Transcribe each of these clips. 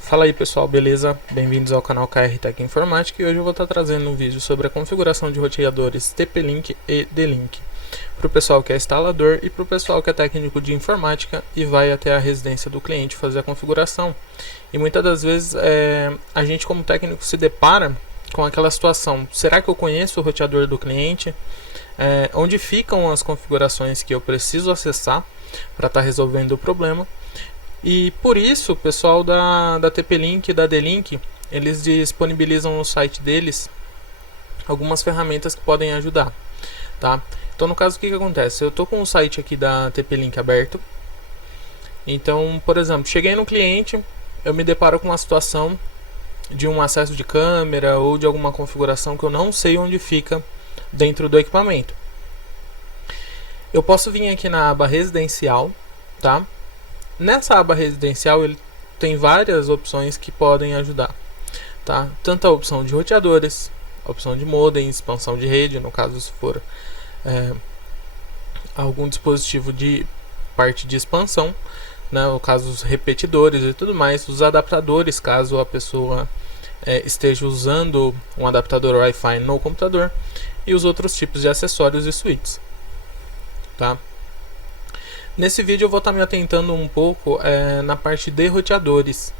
Fala aí pessoal, beleza? Bem-vindos ao canal KR Tech Informática, e hoje eu vou estar trazendo um vídeo sobre a configuração de roteadores TP-Link e D-Link para o pessoal que é instalador e para o pessoal que é técnico de informática e vai até a residência do cliente fazer a configuração. E muitas das vezes a gente como técnico se depara com aquela situação: será que eu conheço o roteador do cliente? Onde ficam as configurações que eu preciso acessar para estar resolvendo o problema? E por isso o pessoal da TP-Link e da D-Link, eles disponibilizam no site deles algumas ferramentas que podem ajudar, tá? Então no caso, o que acontece? Eu estou com o site aqui da TP-Link aberto. Então, por exemplo, cheguei no cliente, eu me deparo com uma situação de um acesso de câmera ou de alguma configuração que eu não sei onde fica dentro do equipamento. Eu posso vir aqui na aba residencial, tá? Nessa aba residencial ele tem várias opções que podem ajudar, tá? Tanto a opção de roteadores, a opção de modem, expansão de rede, no caso se for algum dispositivo de parte de expansão, né? No caso os repetidores e tudo mais, os adaptadores, caso a pessoa esteja usando um adaptador Wi-Fi no computador, e os outros tipos de acessórios e suítes, tá? Nesse vídeo eu vou estar me atentando um pouco na parte de roteadores,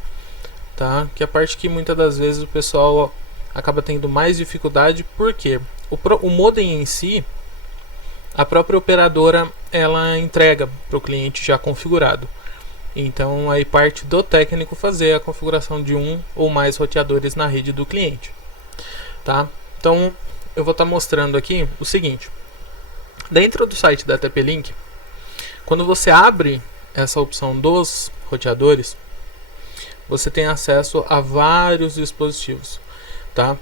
tá? Que é a parte que muitas das vezes o pessoal acaba tendo mais dificuldade, porque o modem em si, a própria operadora ela entrega para o cliente já configurado. Então aí parte do técnico fazer a configuração de um ou mais roteadores na rede do cliente, tá? Então eu vou estar mostrando aqui o seguinte: dentro do site da TP-Link, quando você abre essa opção dos roteadores, você tem acesso a vários dispositivos, tá?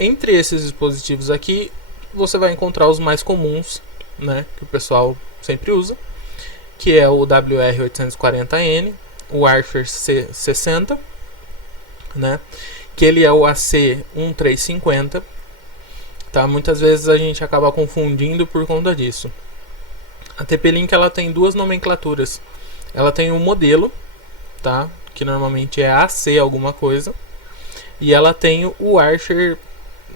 Entre esses dispositivos aqui, você vai encontrar os mais comuns, né, que o pessoal sempre usa, que é o WR840N, o Archer C60, né, que ele é o AC1350, tá? Muitas vezes a gente acaba confundindo por conta disso. A TP-Link ela tem duas nomenclaturas. Ela tem um modelo, tá? Que normalmente é AC alguma coisa, e ela tem o Archer,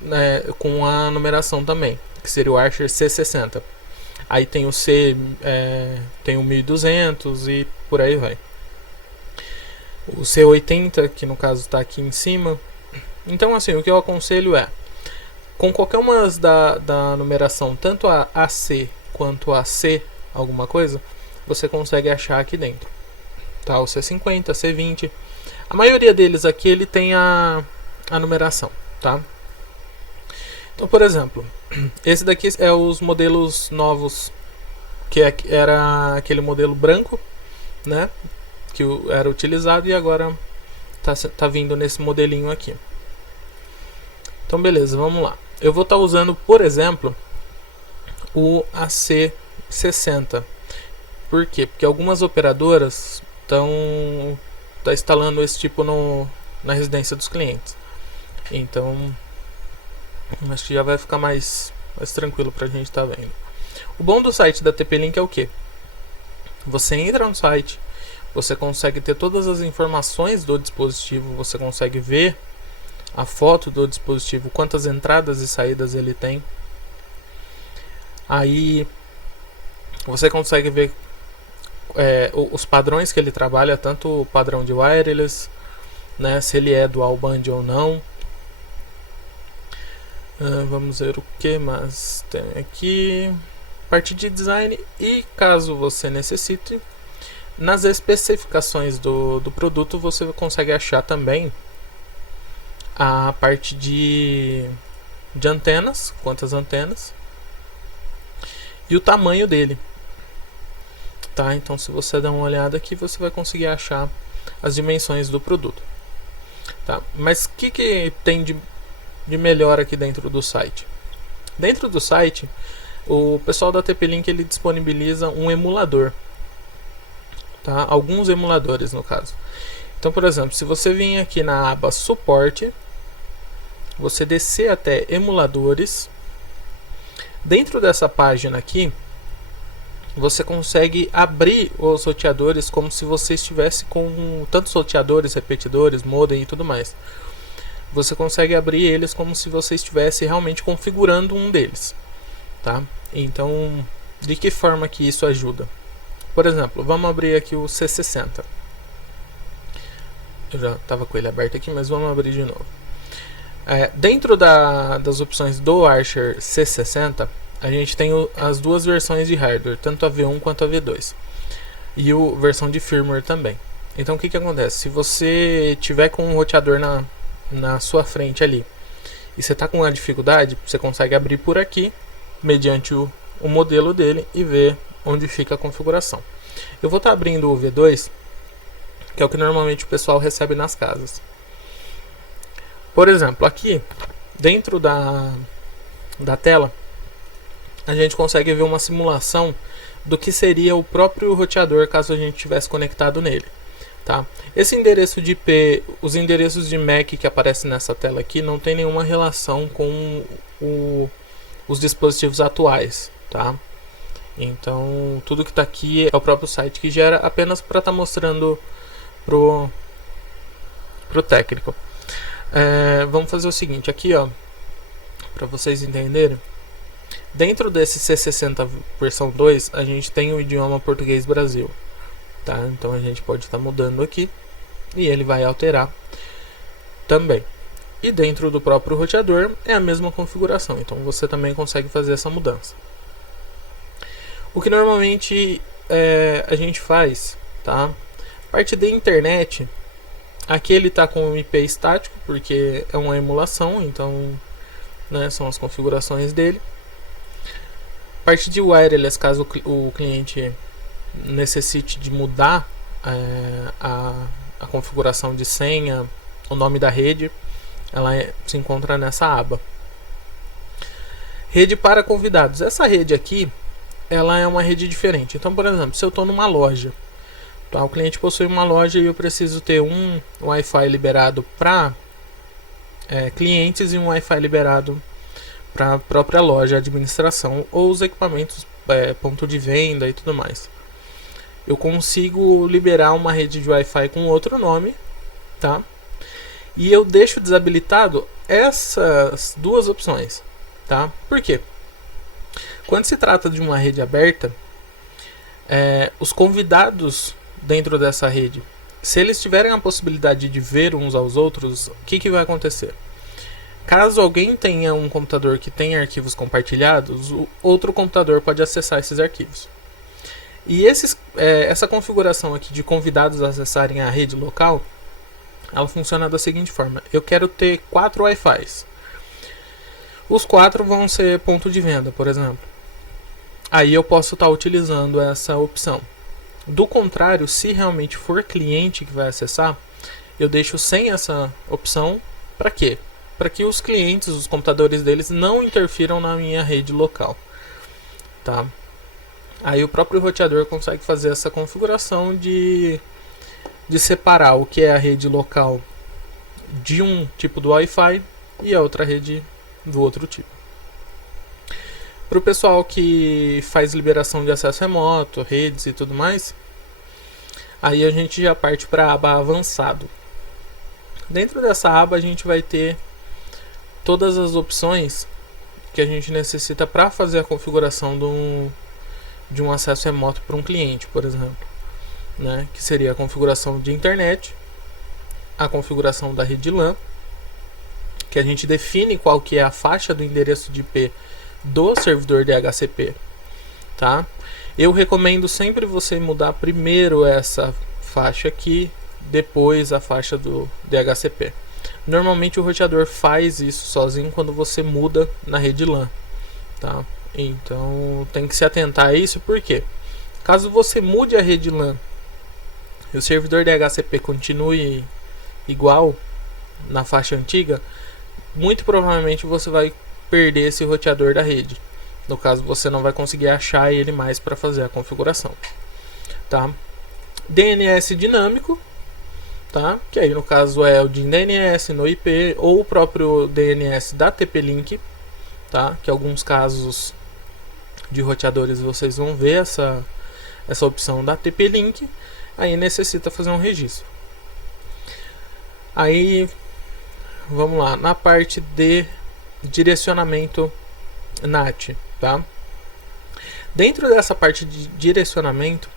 né, com a numeração também, que seria o Archer C60. Aí tem o C, tem o 1200 e por aí vai. O C80, que no caso está aqui em cima. Então assim, o que eu aconselho com qualquer uma da numeração, tanto a AC quanto a C alguma coisa, você consegue achar aqui dentro, tá? O C50, C20, a maioria deles aqui ele tem a numeração, tá? Então, por exemplo, esse daqui é os modelos novos, que era aquele modelo branco, né, que era utilizado, e agora tá vindo nesse modelinho aqui. Então beleza, vamos lá. Eu vou estar usando, por exemplo, o AC60. Por quê? Porque algumas operadoras estão instalando esse tipo na residência dos clientes. Então acho que já vai ficar mais tranquilo para a gente estar vendo. O bom do site da TP-Link é o que? Você entra no site, você consegue ter todas as informações do dispositivo, você consegue ver a foto do dispositivo, quantas entradas e saídas ele tem. Aí você consegue ver os padrões que ele trabalha, tanto o padrão de wireless, né, se ele é dual band ou não. Vamos ver o que mais tem aqui. Parte de design, e caso você necessite, nas especificações do produto você consegue achar também a parte de antenas, quantas antenas, e o tamanho dele, tá? Então se você der uma olhada aqui, você vai conseguir achar as dimensões do produto, tá? Mas o que tem de melhor aqui dentro do site? Dentro do site, o pessoal da TP-Link ele disponibiliza um emulador, tá? Alguns emuladores no caso. Então, por exemplo, se você vir aqui na aba suporte, você descer até emuladores, dentro dessa página aqui, você consegue abrir os roteadores como se você estivesse com tantos roteadores, repetidores, modem e tudo mais. Você consegue abrir eles como se você estivesse realmente configurando um deles, tá? Então, de que forma que isso ajuda? Por exemplo, vamos abrir aqui o C60. Eu já estava com ele aberto aqui, mas vamos abrir de novo. Dentro das opções do Archer C60, a gente tem as duas versões de hardware, tanto a V1 quanto a V2, e a versão de firmware também. Então o que acontece? Se você tiver com um roteador na sua frente ali, e você está com uma dificuldade, você consegue abrir por aqui, mediante o modelo dele, e ver onde fica a configuração. Eu vou estar abrindo o V2, que é o que normalmente o pessoal recebe nas casas. Por exemplo, aqui, dentro da tela, a gente consegue ver uma simulação do que seria o próprio roteador caso a gente tivesse conectado nele, tá? Esse endereço de IP, os endereços de MAC que aparecem nessa tela aqui não tem nenhuma relação com os dispositivos atuais, tá? Então tudo que está aqui é o próprio site que gera, apenas para estar mostrando pro técnico. Vamos fazer o seguinte aqui, ó, para vocês entenderem. Dentro desse C60 versão 2, a gente tem o idioma português Brasil, tá? Então a gente pode estar mudando aqui e ele vai alterar também. E dentro do próprio roteador é a mesma configuração, então você também consegue fazer essa mudança. O que normalmente a gente faz, tá? Parte de internet, aqui ele está com um IP estático porque é uma emulação, então, né, são as configurações dele. Parte de wireless, caso o cliente necessite de mudar a configuração de senha, o nome da rede, ela se encontra nessa aba. Rede para convidados. Essa rede aqui, ela é uma rede diferente. Então, por exemplo, se eu estou numa loja, tá, o cliente possui uma loja e eu preciso ter um Wi-Fi liberado para clientes e um Wi-Fi liberado para a própria loja, administração ou os equipamentos, ponto de venda e tudo mais. Eu consigo liberar uma rede de Wi-Fi com outro nome, tá? E eu deixo desabilitado essas duas opções, tá? Por quê? Quando se trata de uma rede aberta, os convidados dentro dessa rede, se eles tiverem a possibilidade de ver uns aos outros, o que vai acontecer? Caso alguém tenha um computador que tem arquivos compartilhados, o outro computador pode acessar esses arquivos. E essa configuração aqui de convidados a acessarem a rede local, ela funciona da seguinte forma: eu quero ter 4 Wi-Fis. Os 4 vão ser ponto de venda, por exemplo. Aí eu posso estar utilizando essa opção. Do contrário, se realmente for cliente que vai acessar, eu deixo sem essa opção. Para quê? Para que os clientes, os computadores deles, não interfiram na minha rede local, tá? Aí o próprio roteador consegue fazer essa configuração de separar o que é a rede local de um tipo do Wi-Fi e a outra rede do outro tipo. Para o pessoal que faz liberação de acesso remoto, redes e tudo mais, aí a gente já parte para a aba avançado. Dentro dessa aba a gente vai ter todas as opções que a gente necessita para fazer a configuração de um acesso remoto para um cliente, por exemplo, né? Que seria a configuração de internet, a configuração da rede LAN, que a gente define qual que é a faixa do endereço de IP do servidor DHCP, tá? Eu recomendo sempre você mudar primeiro essa faixa aqui, depois a faixa do DHCP. Normalmente o roteador faz isso sozinho quando você muda na rede LAN, tá? Então tem que se atentar a isso, porque caso você mude a rede LAN e o servidor DHCP continue igual na faixa antiga, muito provavelmente você vai perder esse roteador da rede. No caso, você não vai conseguir achar ele mais para fazer a configuração, tá? DNS dinâmico, tá? Que aí no caso é o de DNS no IP ou o próprio DNS da TP-Link, tá? Que em alguns casos de roteadores vocês vão ver essa opção da TP-Link, aí necessita fazer um registro. Aí vamos lá, na parte de direcionamento NAT, tá? Dentro dessa parte de direcionamento,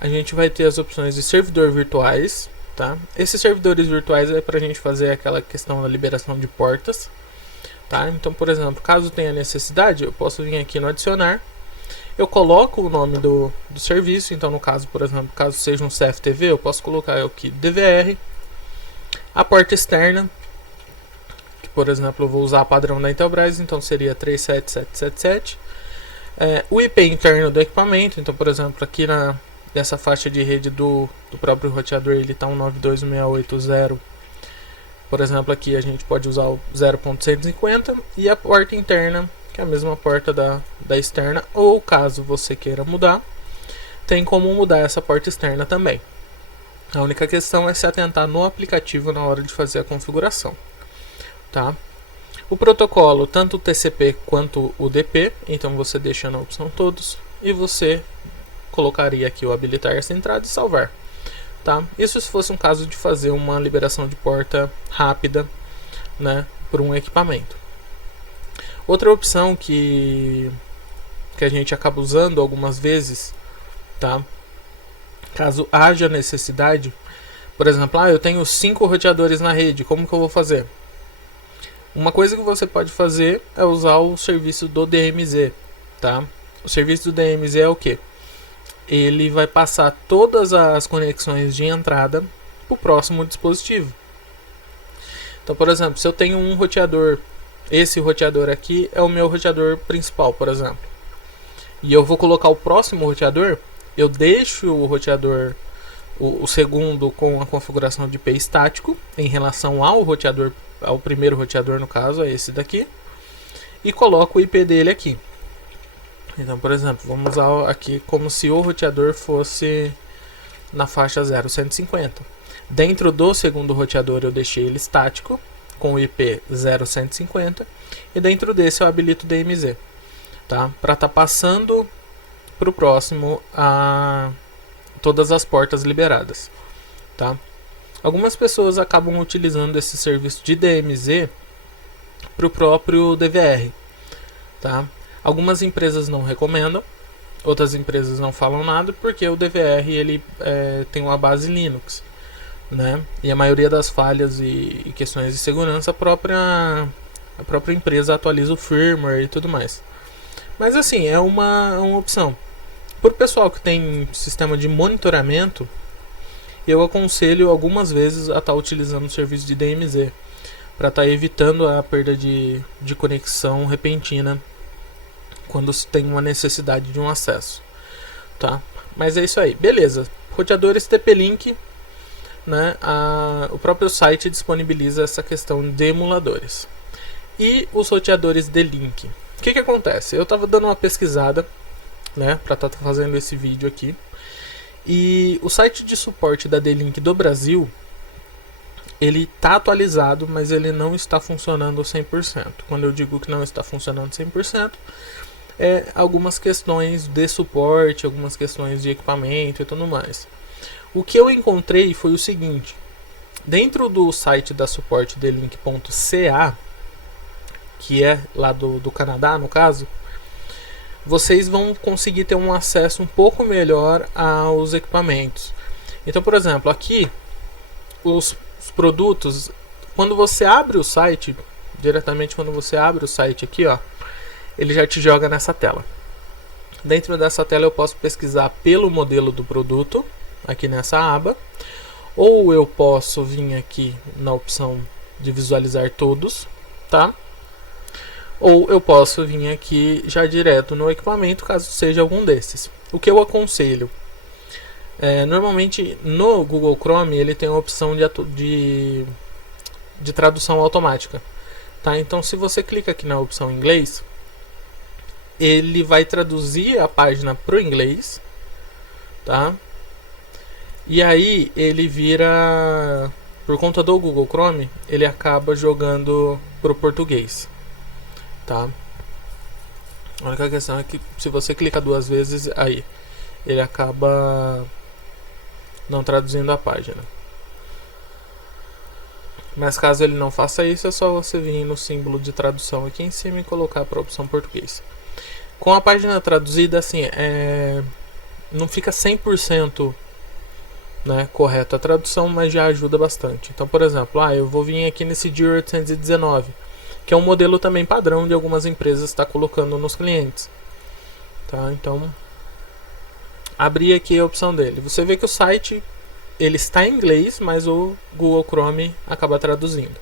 a gente vai ter as opções de servidor virtuais, tá? Esses servidores virtuais é para a gente fazer aquela questão da liberação de portas, tá? Então, por exemplo, caso tenha necessidade, eu posso vir aqui no adicionar, eu coloco o nome do serviço. Então, no caso, por exemplo, caso seja um CFTV, eu posso colocar aqui DVR, a porta externa, que por exemplo eu vou usar o padrão da Intelbras, então seria 37777. O IP interno do equipamento, então por exemplo aqui nessa faixa de rede do próprio roteador ele está 192.168.0. Por exemplo, aqui a gente pode usar o 0.150 e a porta interna, que é a mesma porta da externa, ou caso você queira mudar, tem como mudar essa porta externa também. A única questão é se atentar no aplicativo na hora de fazer a configuração, tá? O protocolo, tanto o TCP quanto o DP, então você deixa na opção todos e você colocaria aqui o habilitar essa entrada e salvar. Tá? Isso se fosse um caso de fazer uma liberação de porta rápida, né, por um equipamento. Outra opção que a gente acaba usando algumas vezes, tá? Caso haja necessidade, por exemplo, eu tenho 5 roteadores na rede, como que eu vou fazer? Uma coisa que você pode fazer é usar o serviço do DMZ, tá? O serviço do DMZ é o que? Ele vai passar todas as conexões de entrada para o próximo dispositivo. Então, por exemplo, se eu tenho um roteador, esse roteador aqui é o meu roteador principal, por exemplo, e eu vou colocar o próximo roteador, eu deixo o roteador, o segundo, com a configuração de IP estático em relação ao roteador, ao primeiro roteador, no caso é esse daqui, e coloco o IP dele aqui. Então, por exemplo, vamos usar aqui como se o roteador fosse na faixa 0150. Dentro do segundo roteador eu deixei ele estático, com o IP 0150, e dentro desse eu habilito o DMZ, tá? Para estar passando para o próximo todas as portas liberadas, tá? Algumas pessoas acabam utilizando esse serviço de DMZ para o próprio DVR, tá? Algumas empresas não recomendam, outras empresas não falam nada, porque o DVR ele tem uma base Linux, né? E a maioria das falhas e questões de segurança a própria empresa atualiza o firmware e tudo mais. Mas assim, é uma opção. Para o pessoal que tem sistema de monitoramento, eu aconselho algumas vezes a estar utilizando o serviço de DMZ, para estar evitando a perda de conexão repentina quando se tem uma necessidade de um acesso, tá? Mas é isso aí, beleza. Roteadores TP-Link, né? O próprio site disponibiliza essa questão de emuladores. E os roteadores D-Link. O que acontece? Eu estava dando uma pesquisada, né, para estar fazendo esse vídeo aqui, e o site de suporte da D-Link do Brasil, ele está atualizado, mas ele não está funcionando 100%. Quando eu digo que não está funcionando 100%, algumas questões de suporte, algumas questões de equipamento e tudo mais. O que eu encontrei foi o seguinte: dentro do site da suporte D-Link.ca, que é lá do Canadá, no caso, vocês vão conseguir ter um acesso um pouco melhor aos equipamentos. Então, por exemplo, aqui os produtos, quando você abre o site, diretamente quando você abre o site aqui, ó, ele já te joga nessa tela. Dentro dessa tela eu posso pesquisar pelo modelo do produto, aqui nessa aba, ou eu posso vir aqui na opção de visualizar todos, tá? Ou eu posso vir aqui já direto no equipamento, caso seja algum desses. O que eu aconselho? Normalmente no Google Chrome ele tem a opção de tradução automática, tá? Então se você clica aqui na opção inglês, ele vai traduzir a página para o inglês, tá? E aí ele vira, por conta do Google Chrome, ele acaba jogando pro português, tá? A única questão é que se você clicar 2 vezes, aí ele acaba não traduzindo a página. Mas caso ele não faça isso, é só você vir no símbolo de tradução aqui em cima e colocar para a opção português. Com a página traduzida, assim, não fica 100%, né, correta a tradução, mas já ajuda bastante. Então, por exemplo, eu vou vir aqui nesse DIR 819, que é um modelo também padrão de algumas empresas estar colocando nos clientes. Tá? Então, abrir aqui a opção dele. Você vê que o site ele está em inglês, mas o Google Chrome acaba traduzindo.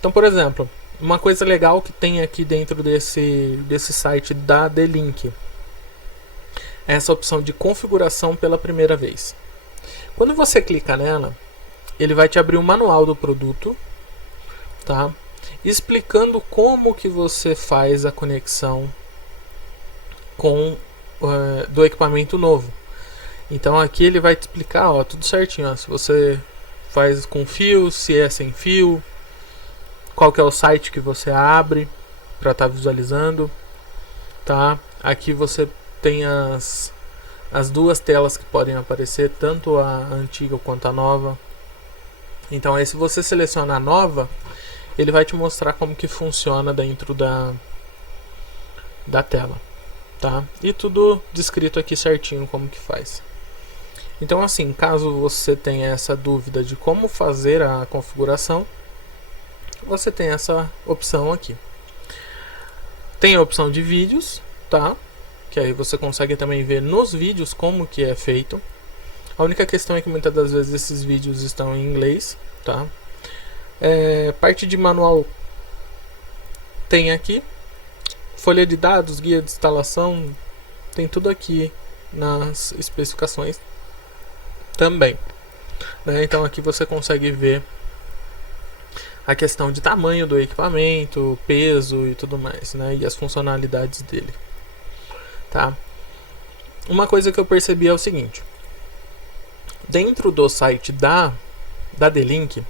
Então, por exemplo, uma coisa legal que tem aqui dentro desse site da D-Link é essa opção de configuração pela primeira vez. Quando você clica nela, ele vai te abrir um manual do produto, tá? Explicando como que você faz a conexão com do equipamento novo. Então aqui ele vai te explicar, ó, tudo certinho, ó, se você faz com fio, se é sem fio, qual que é o site que você abre para estar visualizando, tá? Aqui você tem as duas telas que podem aparecer, tanto a antiga quanto a nova. Então aí se você selecionar a nova, ele vai te mostrar como que funciona dentro da tela, tá? E tudo descrito aqui certinho como que faz. Então assim, caso você tenha essa dúvida de como fazer a configuração, você tem essa opção aqui. Tem a opção de vídeos, tá? Que aí você consegue também ver nos vídeos como que é feito. A única questão é que muitas das vezes esses vídeos estão em inglês, tá? Parte de manual tem aqui. Folha de dados, guia de instalação, tem tudo aqui nas especificações também, né? Então aqui você consegue ver a questão de tamanho do equipamento, peso e tudo mais, né? E as funcionalidades dele, tá? Uma coisa que eu percebi é o seguinte: dentro do site da D-Link,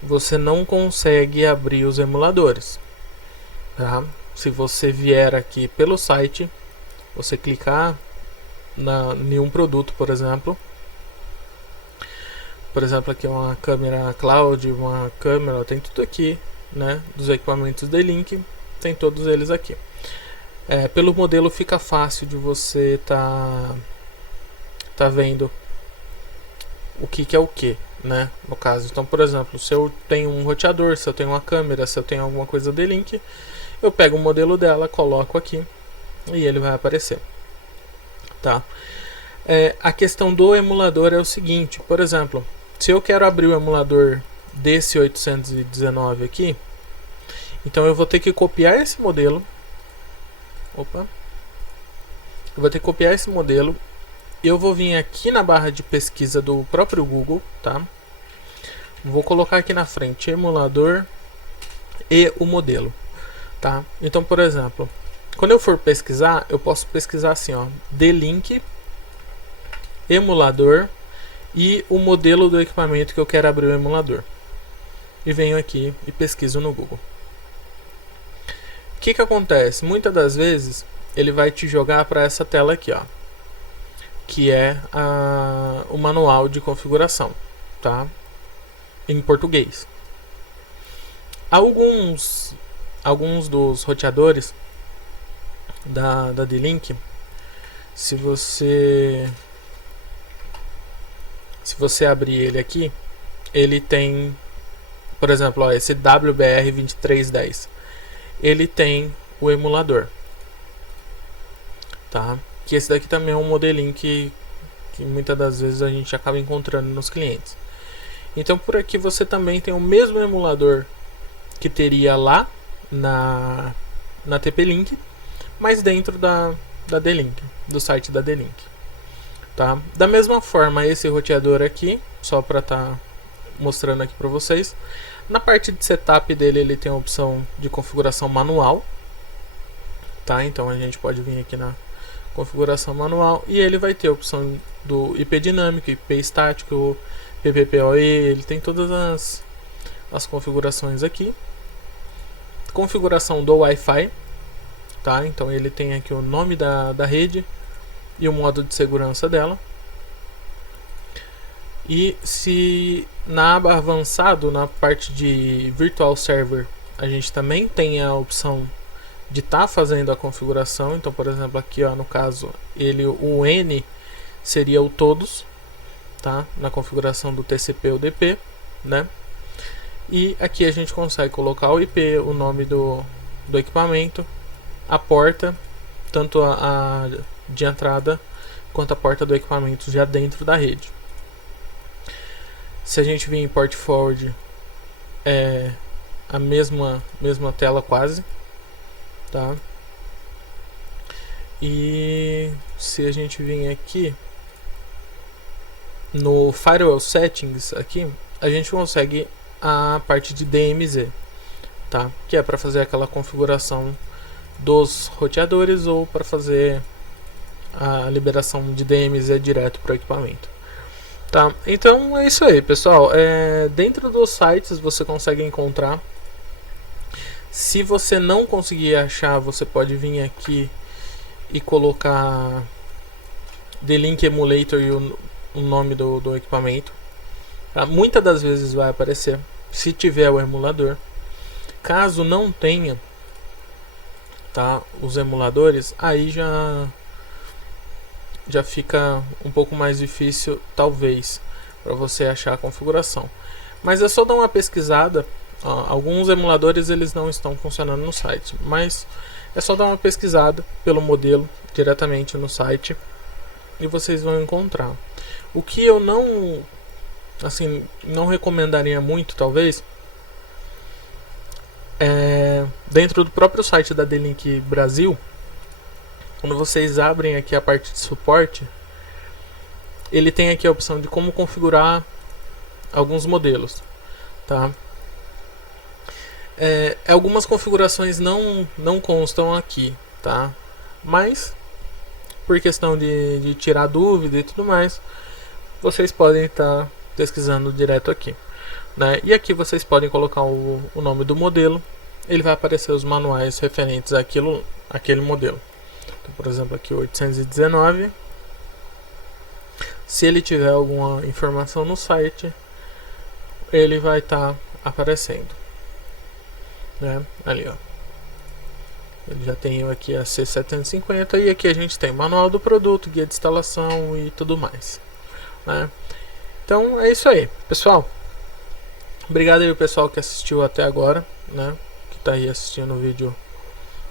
você não consegue abrir os emuladores, tá? Se você vier aqui pelo site, você clicar em um produto, por exemplo aqui uma câmera cloud, uma câmera, tem tudo aqui, né, dos equipamentos D-Link, tem todos eles aqui. Pelo modelo fica fácil de você tá vendo o que é o que, né, no caso. Então, por exemplo, se eu tenho um roteador, se eu tenho uma câmera, se eu tenho alguma coisa D-Link, eu pego o modelo dela, coloco aqui e ele vai aparecer, tá? A questão do emulador é o seguinte: por exemplo, se eu quero abrir o emulador desse 819 aqui, então eu vou ter que copiar esse modelo. Eu vou ter que copiar esse modelo. Eu vou vir aqui na barra de pesquisa do próprio Google, tá? Vou colocar aqui na frente emulador e o modelo, tá? Então, por exemplo, quando eu for pesquisar, eu posso pesquisar assim, ó, D-Link, emulador e o modelo do equipamento que eu quero abrir o emulador. E venho aqui e pesquiso no Google. O que acontece? Muitas das vezes ele vai te jogar para essa tela aqui, ó, que é o manual de configuração, tá? Em português. Alguns dos roteadores da D-Link, se você abrir ele aqui, ele tem, por exemplo, ó, esse WBR2310, ele tem o emulador, tá? Que esse daqui também é um modelinho que muitas das vezes a gente acaba encontrando nos clientes. Então por aqui você também tem o mesmo emulador que teria lá na TP-Link, mas dentro da D-Link, do site da D-Link, tá? Da mesma forma, esse roteador aqui, só para estar mostrando aqui para vocês, na parte de setup dele ele tem a opção de configuração manual, tá? Então a gente pode vir aqui na configuração manual, e ele vai ter a opção do IP dinâmico, IP estático, PPPoE, ele tem todas as configurações aqui. Configuração do Wi-Fi, tá? Então ele tem aqui o nome da rede e o modo de segurança dela. E se na aba avançado, na parte de Virtual Server, a gente também tem a opção de estar fazendo a configuração. Então, por exemplo, aqui ó, no caso, o N seria o todos, tá? Na configuração do TCP/UDP, né? E aqui a gente consegue colocar o IP, o nome do equipamento, a porta, tanto a de entrada quanto a porta do equipamento já dentro da rede. Se a gente vir em Port Forward, é a mesma tela quase, tá? E se a gente vir aqui no Firewall Settings, aqui a gente consegue a parte de DMZ, tá? Que é para fazer aquela configuração dos roteadores ou para fazer a liberação de DMZ direto para o equipamento, tá? Então é isso aí, pessoal. Dentro dos sites você consegue encontrar. Se você não conseguir achar, você pode vir aqui e colocar The Link Emulator e o nome do equipamento. Tá? Muitas das vezes vai aparecer, se tiver o emulador. Caso não tenha, tá, os emuladores, aí já fica um pouco mais difícil, talvez, para você achar a configuração. Mas é só dar uma pesquisada. Alguns emuladores eles não estão funcionando no site, mas é só dar uma pesquisada pelo modelo diretamente no site e vocês vão encontrar. O que eu não recomendaria muito, talvez, dentro do próprio site da D-Link Brasil, quando vocês abrem aqui a parte de suporte, ele tem aqui a opção de como configurar alguns modelos, tá? Algumas configurações não constam aqui, tá? Mas por questão de tirar dúvida e tudo mais, vocês podem estar pesquisando direto aqui, né? E aqui vocês podem colocar o nome do modelo. Ele vai aparecer os manuais referentes àquele modelo. Então, por exemplo, aqui o 819. Se ele tiver alguma informação no site, ele vai estar aparecendo, né? Ali, ó. Ele já tem aqui a C750 e aqui a gente tem o manual do produto, guia de instalação e tudo mais, né? Então é isso aí, pessoal. Obrigado aí o pessoal que assistiu até agora, né? Que tá aí assistindo o vídeo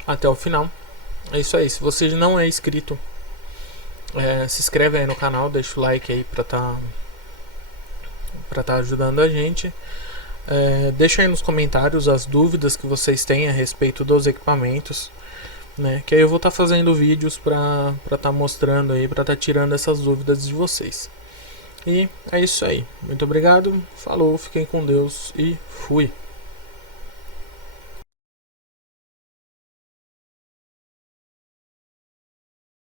até o final. É isso aí. Se você não é inscrito, se inscreve aí no canal, deixa o like aí pra tá ajudando a gente. Deixa aí nos comentários as dúvidas que vocês têm a respeito dos equipamentos, né? Que aí eu vou estar fazendo vídeos pra tá mostrando aí, pra tá tirando essas dúvidas de vocês. E é isso aí. Muito obrigado, falou, fiquem com Deus e fui!